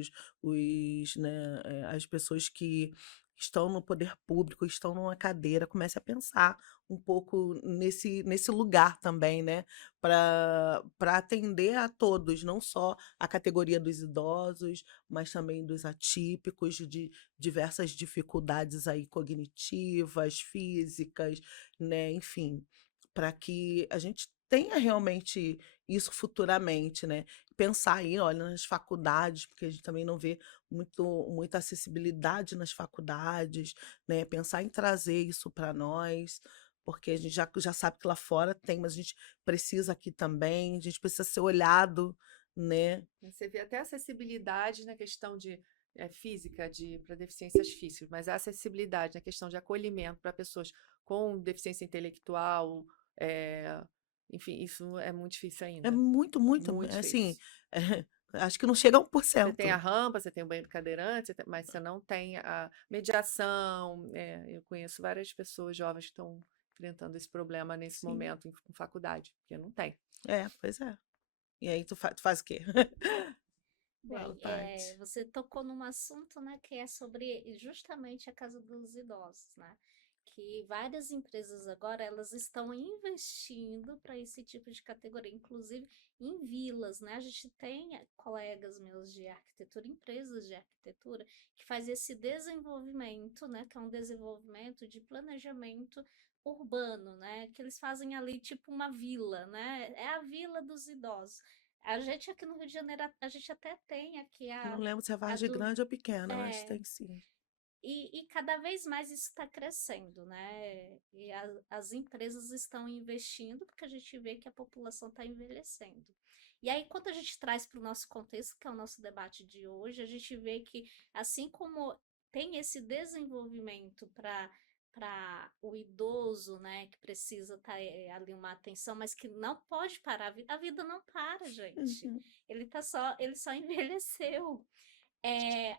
né, as pessoas que estão no poder público, estão numa cadeira, comecem a pensar um pouco nesse lugar também, né, para atender a todos, não só a categoria dos idosos, mas também dos atípicos, de diversas dificuldades aí cognitivas, físicas, né, enfim, para que a gente tenha realmente isso futuramente, né? Pensar aí, olha, nas faculdades, porque a gente também não vê muita acessibilidade nas faculdades, né? Pensar em trazer isso para nós, porque a gente já sabe que lá fora tem, mas a gente precisa aqui também, a gente precisa ser olhado, né? você vê até acessibilidade na questão de física, para deficiências físicas, mas a acessibilidade na questão de acolhimento para pessoas com deficiência intelectual, é, enfim, isso é muito difícil É ainda. muito, muito, Muito assim, difícil. acho que não chega a Você tem 1%. a rampa, você tem o banheiro cadeirante, mas você não tem a mediação. Eu conheço várias pessoas jovens que estão enfrentando esse problema nesse Sim, momento com faculdade, porque não tem. pois é. E aí tu faz o quê? Fala, Bem, Paty. você tocou num assunto, né, que é sobre justamente a casa dos idosos, né? Que várias empresas agora elas estão investindo para esse tipo de categoria, inclusive em vilas, né? A gente tem colegas meus de arquitetura, empresas de arquitetura, que faz esse desenvolvimento, né? Que é um desenvolvimento de planejamento urbano, né? Que eles fazem ali tipo uma vila, né? É a vila dos idosos. A gente aqui no Rio de Janeiro, a gente até tem aqui Eu não a, lembro se é a Vargem do. Grande ou pequena, mas É, tem sim. e cada vez mais isso está crescendo, né? E as empresas estão investindo porque a gente vê que a população está envelhecendo. E aí, quando a gente traz para o nosso contexto, que é o nosso debate de hoje, a gente vê que, assim como tem esse desenvolvimento para o idoso, né, que precisa estar ali uma atenção, mas que não pode parar, a vida não para, gente. Uhum. Ele só envelheceu.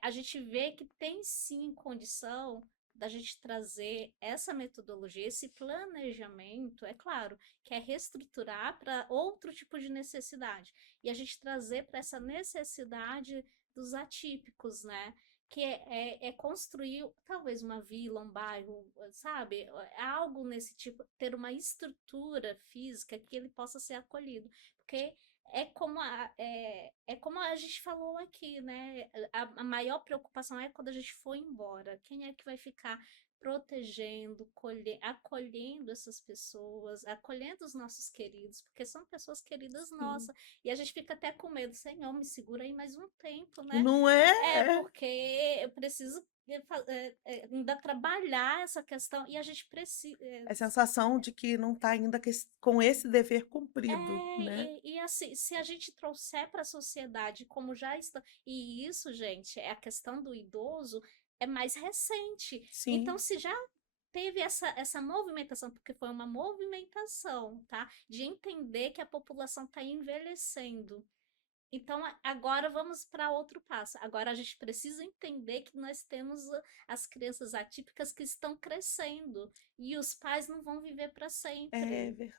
A gente vê que tem sim condição da gente trazer essa metodologia, esse planejamento, é claro, que é reestruturar para outro tipo de necessidade. E a gente trazer para essa necessidade dos atípicos, né? Que é construir talvez uma vila, um bairro, sabe? Algo nesse tipo, ter uma estrutura física que ele possa ser acolhido. Porque é como a gente falou aqui, né? A maior preocupação é quando a gente for embora. Quem é que vai ficar protegendo, acolhendo essas pessoas, acolhendo os nossos queridos, porque são pessoas queridas Sim. nossas. E a gente fica até com medo, Senhor, me segura aí mais um tempo, né? Não é? É É. porque eu preciso ainda trabalhar essa questão e a gente precisa. É a sensação de que não está ainda com esse dever cumprido, né? E assim, se a gente trouxer para a sociedade como já está. E isso, gente, é a questão do idoso, é mais recente. Então, Sim. se já teve essa movimentação, porque foi uma movimentação, tá? De entender que a população está envelhecendo. Então, agora vamos para outro passo. Agora a gente precisa entender que nós temos as crianças atípicas que estão crescendo e os pais não vão viver para É sempre. verdade.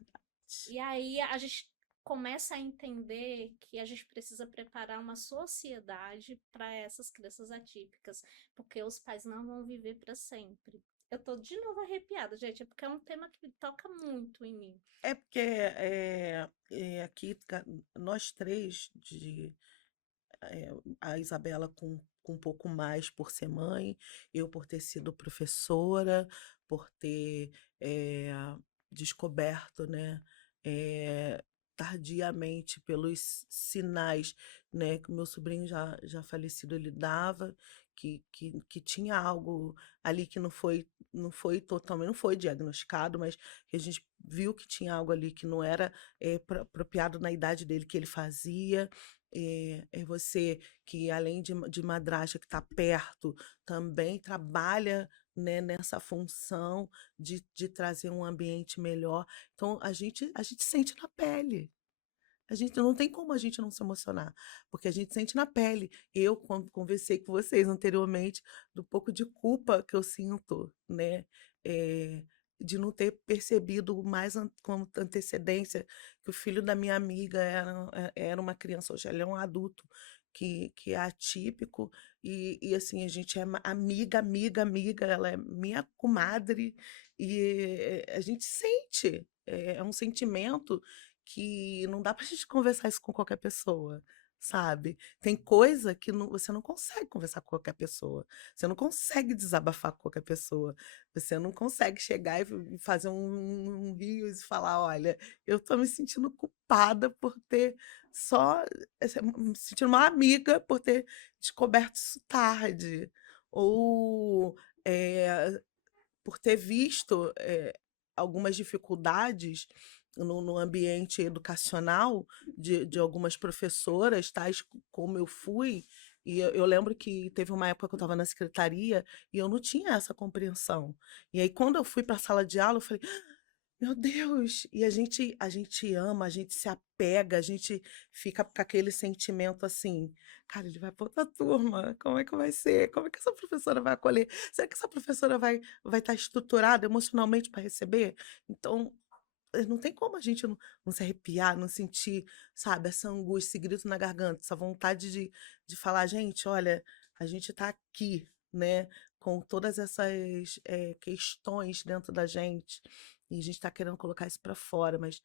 E aí a gente começa a entender que a gente precisa preparar uma sociedade para essas crianças atípicas, porque os pais não vão viver para sempre. Eu tô de novo arrepiada, gente, é porque é um tema que toca muito em mim. É porque aqui nós três, a Isabela com um pouco mais por ser mãe, eu por ter sido professora, por ter descoberto, né, eh, tardiamente pelos sinais, né, que o meu sobrinho já falecido ele dava, que tinha algo ali que não foi totalmente, não foi diagnosticado, mas que a gente viu que tinha algo ali que não era, apropriado na idade dele que ele fazia. Você que além de madrasta que está perto, também trabalha, né, nessa função de trazer um ambiente melhor. Então a gente sente na pele. A gente não tem como a gente não se emocionar, porque a gente sente na pele. Eu conversei com vocês anteriormente do pouco de culpa que eu sinto, né, eh, de não ter percebido mais com antecedência que o filho da minha amiga era uma criança, hoje ele é um adulto que é atípico e assim, a gente é amiga, amiga, amiga, ela é minha comadre e a gente sente, é um sentimento que não dá pra gente conversar isso com qualquer pessoa, sabe. Tem coisa que você não consegue conversar com qualquer pessoa, você não consegue desabafar com qualquer pessoa, você não consegue chegar e fazer um rios e falar: "Olha, eu tô me sentindo culpada por ter só me sentindo uma amiga por ter descoberto isso tarde", ou, eh por ter visto, algumas dificuldades no ambiente educacional de algumas professoras, tais como eu fui, e eu lembro que teve uma época que eu estava na secretaria e eu não tinha essa compreensão. E aí quando eu fui para a sala de aula eu falei: meu Deus! E a gente ama, a gente se apega, a gente fica com aquele sentimento assim: "Cara, ele vai pra outra turma, como é que vai ser? Como é que essa professora vai acolher? Será que essa professora vai estar estruturada emocionalmente para receber?". Então, não tem como a gente não se arrepiar, não sentir, sabe, essa angústia, esse grito na garganta, essa vontade de falar: "Gente, olha, a gente está aqui, né, com todas essas, questões dentro da gente, e a gente está querendo colocar isso para fora, mas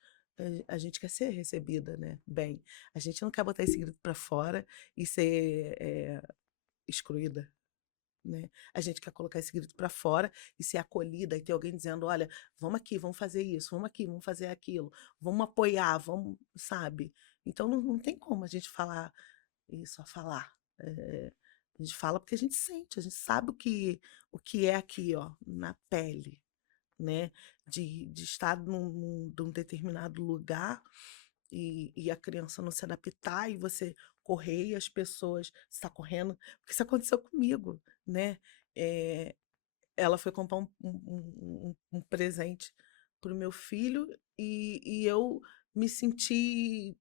a gente quer ser recebida, né, bem. A gente não quer botar esse grito para fora e ser, excluída". Né. A gente quer colocar esse grito para fora e ser acolhida e ter alguém dizendo: "Olha, vamos aqui, vamos fazer isso, vamos aqui, vamos fazer aquilo, vamos apoiar, vamos", sabe. Então não tem como a gente falar e só falar. A gente fala porque a gente sente, a gente sabe o que é aqui, ó, na pele, né, de estar num determinado lugar e a criança não se adaptar e você correr e as pessoas está correndo, porque isso aconteceu comigo, né. Eh, Ela foi comprar um presente para o meu filho e eu me senti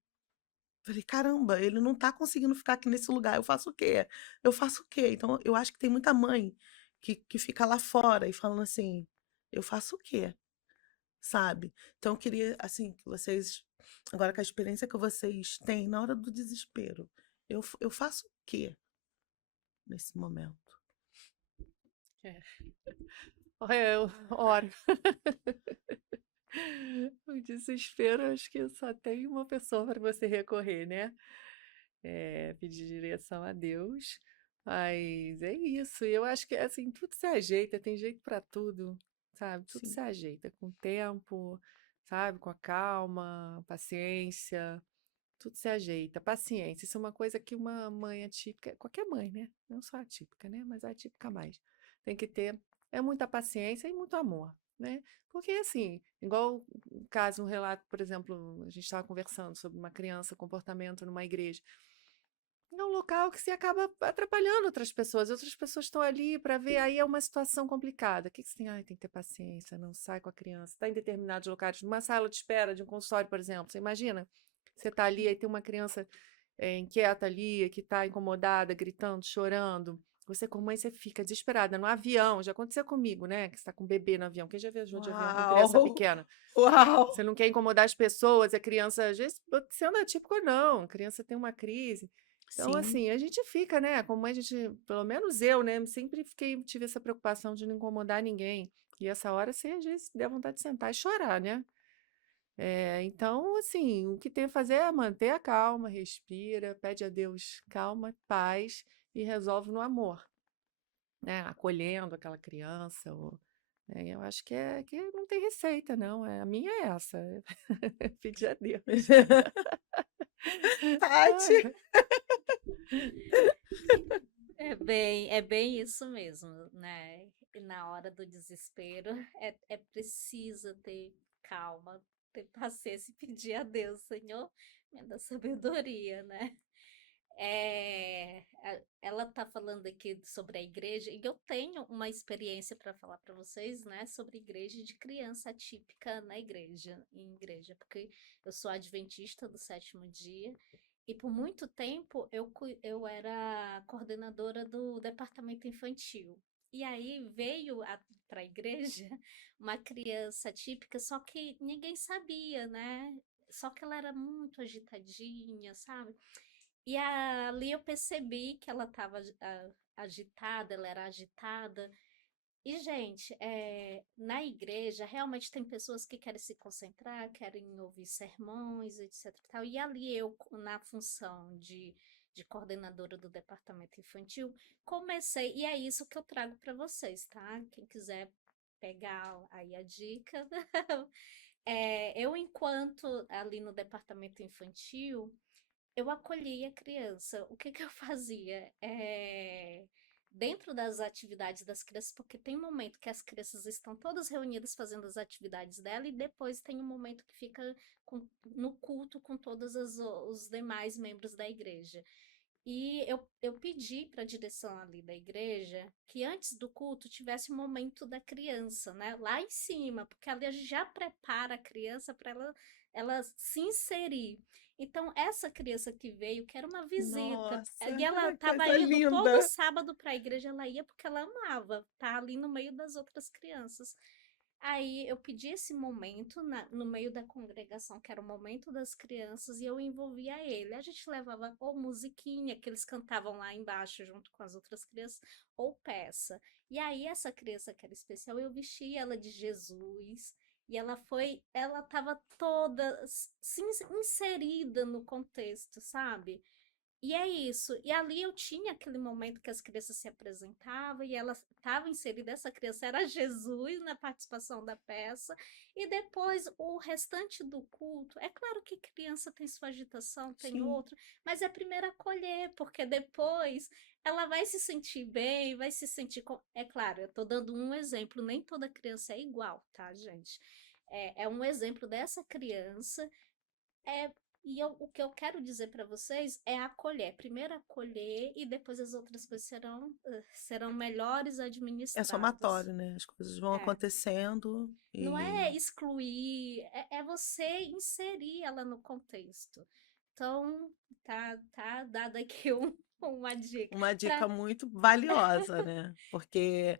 falei: "Caramba, ele não está conseguindo ficar aqui nesse lugar, eu faço o quê? Eu faço o quê?". Então eu acho que tem muita mãe que fica lá fora e falando assim: "Eu faço o quê?". Sabe. Então eu queria, assim, que vocês agora com a experiência que vocês têm na hora do desespero, eu faço o quê nesse momento? É. Eu oro. O desespero, acho que só tem uma pessoa para você recorrer, né? Pedir direção a Deus. Mas é isso. E eu acho que assim, tudo se ajeita, tem jeito para tudo, sabe? Tudo Sim, se ajeita com o tempo, sabe? Com a calma, paciência, tudo se ajeita. Paciência, isso é uma coisa que uma mãe atípica, qualquer mãe, né? Não só atípica, né? Mas a atípica mais. Tem que ter muita paciência e muito amor, né? Porque assim, igual um caso, um relato, por exemplo, a gente estava conversando sobre uma criança, comportamento numa igreja. É um local que se acaba atrapalhando outras pessoas estão ali para ver, aí é uma situação complicada. O que que você tem? Ai, tem que ter paciência, não sai com a criança. Está em determinados locais, numa sala de espera de um consultório, por exemplo. Você imagina? Você está ali, aí tem uma criança inquieta ali, que está incomodada, gritando, chorando. Você, como mãe, você fica desesperada. No avião, já aconteceu comigo, né? Que você está com um bebê no avião. Quem já viajou de avião com criança Uau! pequena? Uau! Você não quer incomodar as pessoas, a criança, às vezes, você anda típico ou não, a criança tem uma crise. Então, Sim, assim, a gente fica, né? Como mãe, a gente, pelo menos eu, né? Sempre tive essa preocupação de não incomodar ninguém. E essa hora você, às vezes, dá vontade de sentar e chorar, né? Então, assim, o que tem a fazer é manter a calma, respira, pede a Deus calma, paz e resolve no amor, né? Acolhendo aquela criança, ou Eu acho que não tem receita, não. A minha é essa, pedir a Deus. Tati. É bem isso mesmo, né? E na hora do desespero é preciso ter calma, ter paciência e pedir a Deus, Senhor, me dá sabedoria, né? Ela tá falando aqui sobre a igreja, e eu tenho uma experiência para falar para vocês, né, sobre igreja de criança atípica na igreja, em igreja, porque eu sou adventista do sétimo dia, e por muito tempo eu era coordenadora do departamento infantil. E aí veio para a igreja uma criança atípica, só que ninguém sabia, né? Só que ela era muito agitadinha, sabe? E ali eu percebi que ela estava agitada, ela era agitada. E, gente, na igreja realmente tem pessoas que querem se concentrar, querem ouvir sermões, etc. e tal. E ali eu, na função de coordenadora do departamento infantil, comecei, e é isso que eu trago para vocês, tá? Quem quiser pegar aí a dica. Eu, enquanto ali no departamento infantil, eu acolhia a criança. O que que eu fazia? Dentro das atividades das crianças, porque tem um momento que as crianças estão todas reunidas fazendo as atividades dela, e depois tem um momento que fica no culto com todos os demais membros da igreja. E eu pedi para a direção ali da igreja que antes do culto tivesse um momento da criança, né? Lá em cima, porque ali a gente já prepara a criança para ela se inserir. Então, essa criança que veio, que era uma visita, Nossa, e ela ai, estava coisa indo todo linda. sábado para a igreja, ela ia porque ela amava estar ali no meio das outras crianças. Aí eu pedi esse momento no meio da congregação, que era o momento das crianças, e eu envolvia ele. A gente levava ou musiquinha, que eles cantavam lá embaixo junto com as outras crianças, ou peça. E aí essa criança que era especial, eu vestia ela de Jesus, e ela estava toda inserida no contexto, sabe? E é isso. E ali eu tinha aquele momento que as crianças se apresentavam e ela estava inserida, essa criança era Jesus na participação da peça. E depois o restante do culto, é claro que criança tem sua agitação, tem Sim. outra, mas é primeiro acolher, porque depois ela vai se sentir bem, vai se sentir. É claro, eu estou dando um exemplo, nem toda criança é igual, tá, gente? É um exemplo dessa criança. É, o que eu quero dizer para vocês é acolher. Primeiro acolher e depois as outras coisas serão melhores É administradas. somatório, né? As coisas vão É. acontecendo Não e é excluir, é você inserir ela no contexto. Então, tá dada aqui uma dica. uma dica muito valiosa, né? Porque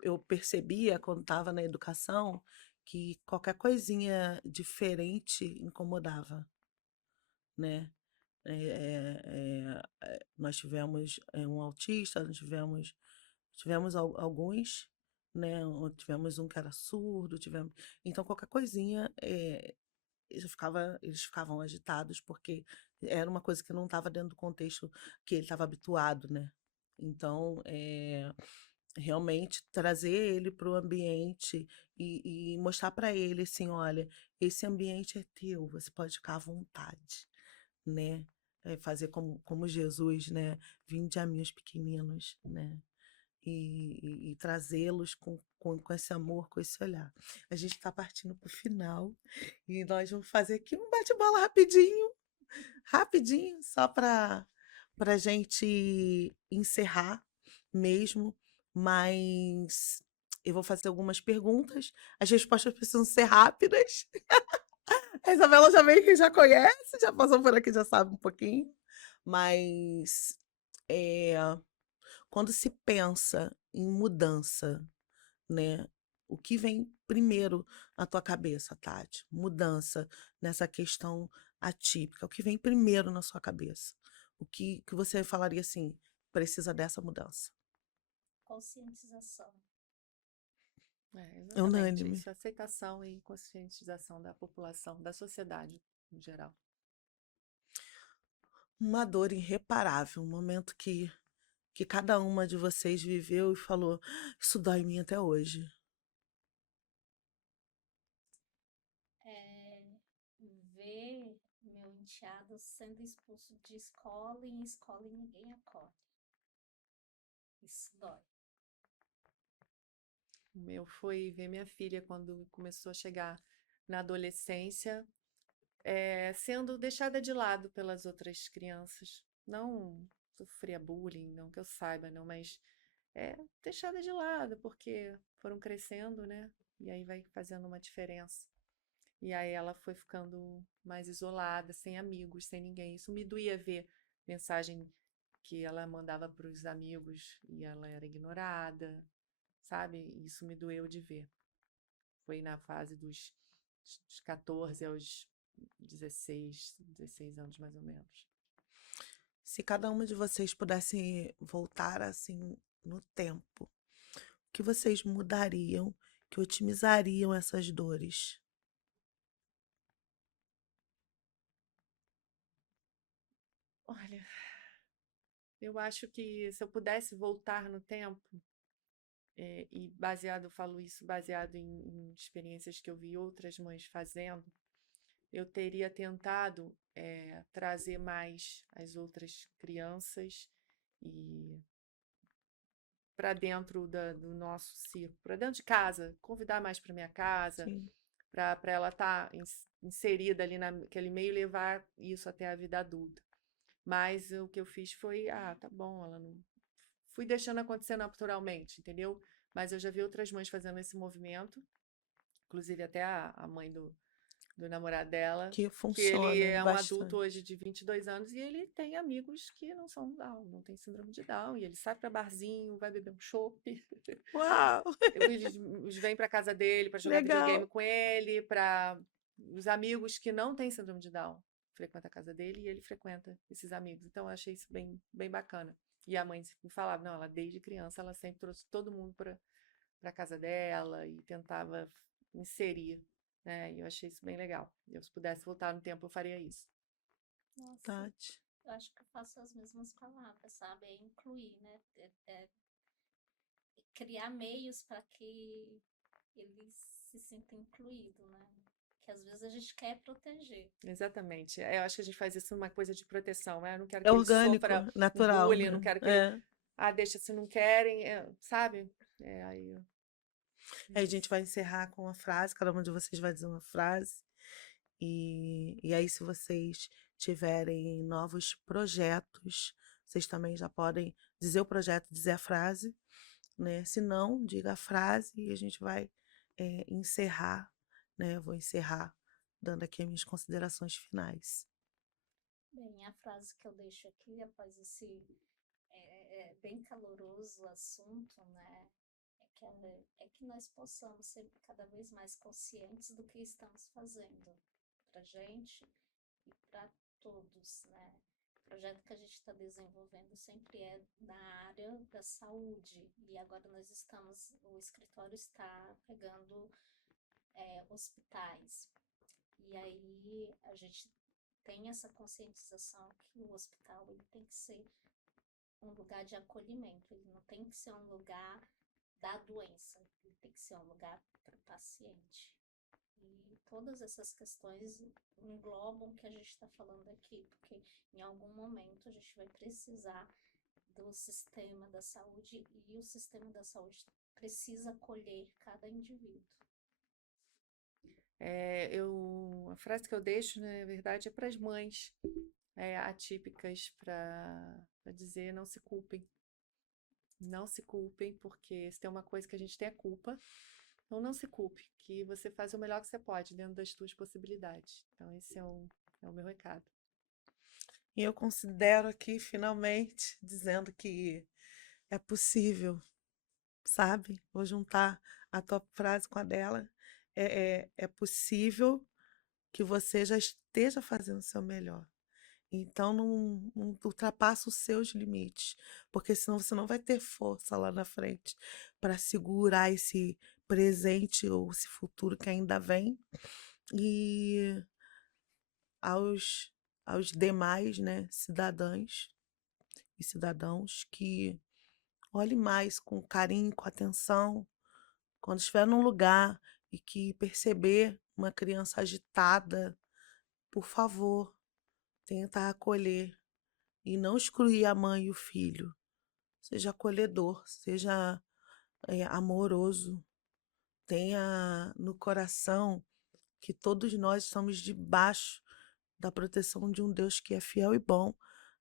eu percebia quando estava na educação que qualquer coisinha diferente incomodava, né? Nós tivemos um autista, nós tivemos alguns, né? Tivemos um que era surdo, tivemos. Então, qualquer coisinha, eles ficavam agitados porque era uma coisa que não estava dentro do contexto que ele estava habituado, né? Então, realmente trazer ele para o ambiente e mostrar para ele assim, olha, esse ambiente é teu, você pode ficar à vontade, né? Fazer como Jesus, né? Vinde a mim os pequeninos, né? E trazê-los com esse amor, com esse olhar. A gente está partindo para o final e nós vamos fazer aqui um bate-bola rapidinho, rapidinho, só para a gente encerrar mesmo, mas eu vou fazer algumas perguntas, as respostas precisam ser rápidas. A Isabela já meio que já conhece, já passou por aqui, já sabe um pouquinho, mas é, quando se pensa em mudança, né? O que vem primeiro na tua cabeça, Tati? Mudança nessa questão atípica. O que vem primeiro na sua cabeça? O que você falaria assim? Precisa dessa mudança. Conscientização. É Exatamente unânime. isso, aceitação e conscientização da população, da sociedade em geral. Uma dor irreparável, um momento que que cada uma de vocês viveu e falou: "Isso dói em mim até hoje"? É, ver meu enteado sendo expulso de escola e em escola e ninguém acolhe. Isso dói. O meu foi ver minha filha quando começou a chegar na adolescência, sendo deixada de lado pelas outras crianças. Não sofria bullying, não que eu saiba, não, mas deixada de lado, porque foram crescendo, né? E aí vai fazendo uma diferença. E aí ela foi ficando mais isolada, sem amigos, sem ninguém. Isso me doía ver mensagem que ela mandava para os amigos e ela era ignorada, sabe? Isso me doeu de ver. Foi na fase dos 14 aos 16 anos, mais ou menos. Se cada uma de vocês pudesse voltar assim no tempo, o que vocês mudariam, que otimizariam essas dores? Olha, eu acho que se eu pudesse voltar no tempo, e baseado, eu falo isso baseado em experiências que eu vi outras mães fazendo, eu teria tentado trazer mais as outras crianças e para dentro do nosso círculo, para dentro de casa, convidar mais para minha casa, Sim. para ela estar inserida ali naquele meio e levar isso até a vida adulta. Mas o que eu fiz foi, tá bom, ela não. Fui deixando acontecer naturalmente, entendeu? Mas eu já vi outras mães fazendo esse movimento, inclusive até a mãe do namorado dela, Que que ele funciona é um adulto bastante. hoje de 22 anos e ele tem amigos que não são Down, não tem síndrome de Down, e ele sai para barzinho, vai beber um chopp. Uau, Eles vêm para casa dele para jogar videogame legal. com ele, para os amigos que não têm síndrome de Down frequentam a casa dele e ele frequenta esses amigos. Então eu achei isso bem, bem bacana. E a mãe me falava, não, ela desde criança ela sempre trouxe todo mundo para casa dela e tentava inserir, né? E eu achei isso bem legal. Eu, se pudesse voltar no tempo, eu faria isso. Nossa, Tati. eu acho que eu faço as mesmas palavras, sabe? É incluir, né? Criar meios para que eles se sintam incluídos, né? Que às vezes a gente quer proteger. Exatamente. Eu acho que a gente faz isso uma coisa de proteção, né? Eu não quero É que ele orgânico, sofra o natural, bullying, eu não né? quero que ele. É. Deixa se não querem, sabe? Aí. Aí a Isso. gente vai encerrar com uma frase, cada uma de vocês vai dizer uma frase. E aí, se vocês tiverem novos projetos, vocês também já podem dizer o projeto, dizer a frase, né? Se não, diga a frase e a gente vai encerrar, né? Eu vou encerrar dando aqui as minhas considerações finais. Bem, a frase que eu deixo aqui após esse bem caloroso assunto, né? É que nós possamos ser cada vez mais conscientes do que estamos fazendo para gente e para todos, né? O projeto que a gente está desenvolvendo sempre é na área da saúde e agora o escritório está pegando hospitais. E aí a gente tem essa conscientização que o hospital ele tem que ser um lugar de acolhimento, ele não tem que ser um lugar da doença, ele tem que ser um lugar para o paciente. E todas essas questões englobam o que a gente está falando aqui, porque em algum momento a gente vai precisar do sistema da saúde e o sistema da saúde precisa acolher cada indivíduo. A frase que eu deixo, né, na verdade, é para as mães atípicas, para dizer não se culpem. Não se culpem, porque se tem uma coisa que a gente tem é culpa, então não se culpe, que você faz o melhor que você pode dentro das suas possibilidades. Então esse é o meu recado. E eu considero aqui, finalmente, dizendo que é possível, sabe? Vou juntar a tua frase com a dela. É possível que você já esteja fazendo o seu melhor. Então, não ultrapassa os seus limites, porque senão você não vai ter força lá na frente para segurar esse presente ou esse futuro que ainda vem. E aos demais, né, cidadãs e cidadãos que olhe mais com carinho, com atenção. Quando estiver num lugar e que perceber uma criança agitada, por favor, tenta acolher e não excluir a mãe e o filho. Seja acolhedor, seja amoroso. Tenha no coração que todos nós estamos debaixo da proteção de um Deus que é fiel e bom,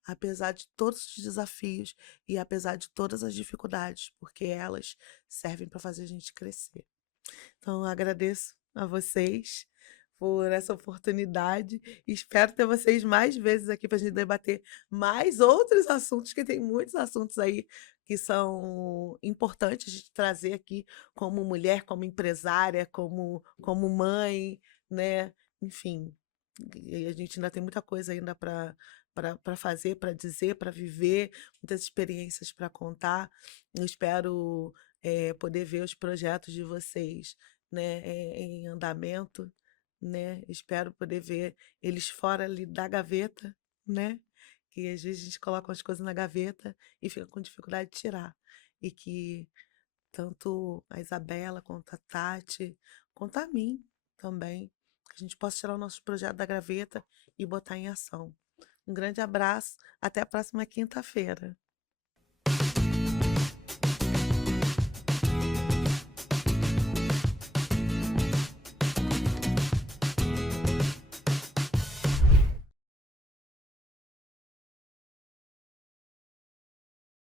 apesar de todos os desafios e apesar de todas as dificuldades, porque elas servem para fazer a gente crescer. Então, eu agradeço a vocês por essa oportunidade e espero ter vocês mais vezes aqui para a gente debater mais outros assuntos, que tem muitos assuntos aí que são importantes de trazer aqui como mulher, como empresária, como mãe, né? Enfim, e a gente ainda tem muita coisa ainda para fazer, para dizer, para viver, muitas experiências para contar. Eu espero poder ver os projetos de vocês, né, em andamento, né? Espero poder ver eles fora ali da gaveta, né? Que às vezes a gente coloca umas coisas na gaveta e fica com dificuldade de tirar. E que tanto a Isabela quanto a Tati, quanto a mim também, que a gente possa tirar o nosso projeto da gaveta e botar em ação. Um grande abraço, até a próxima quinta-feira.